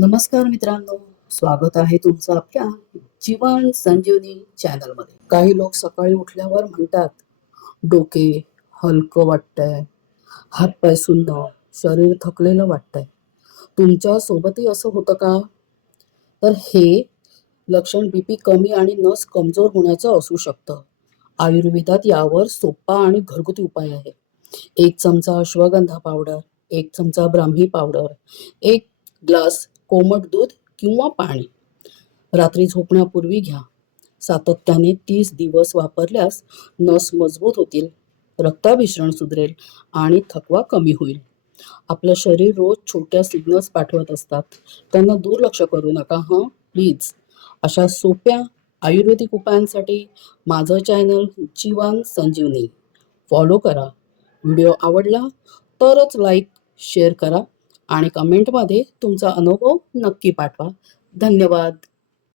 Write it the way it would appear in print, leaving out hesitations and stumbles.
नमस्कार मित्रांनो, स्वागत आहे तुमचं आपल्या जीवन संजीवनी चॅनलमध्ये. काही लोक सकाळी उठल्यावर म्हणतात, डोके हलकं वाटतंय, हातपाय सुन्न, शरीर थकलेलं वाटतंय. तुमच्या सोबतही असं होतं का? तर हे लक्षण बीपी कमी आणि नस कमजोर होण्याचं असू शकतं. आयुर्वेदात यावर सोपा आणि घरगुती उपाय आहे. 1 चमचा अश्वगंधा पावडर, 1 चमचा ब्राह्मी पावडर, 1 ग्लास कोमट दूध किंवा पाणी रात्री झोपण्यापूर्वी घ्या. सातत्याने 30 दिवस वापरल्यास नस मजबूत होतील, रक्ताभिसरण सुधरेल आणि थकवा कमी होईल. आपलं शरीर रोज छोट्या सिग्नल्स पाठवत असतात, त्यांना दुर्लक्ष करू नका हं प्लीज. अशा सोप्या आयुर्वेदिक उपायांसाठी माझं चॅनल जीवन संजीवनी फॉलो करा. व्हिडिओ आवडला तरच लाईक, शेअर करा आणि कमेंटमध्ये तुमचा अनुभव नक्की पाठवा. धन्यवाद.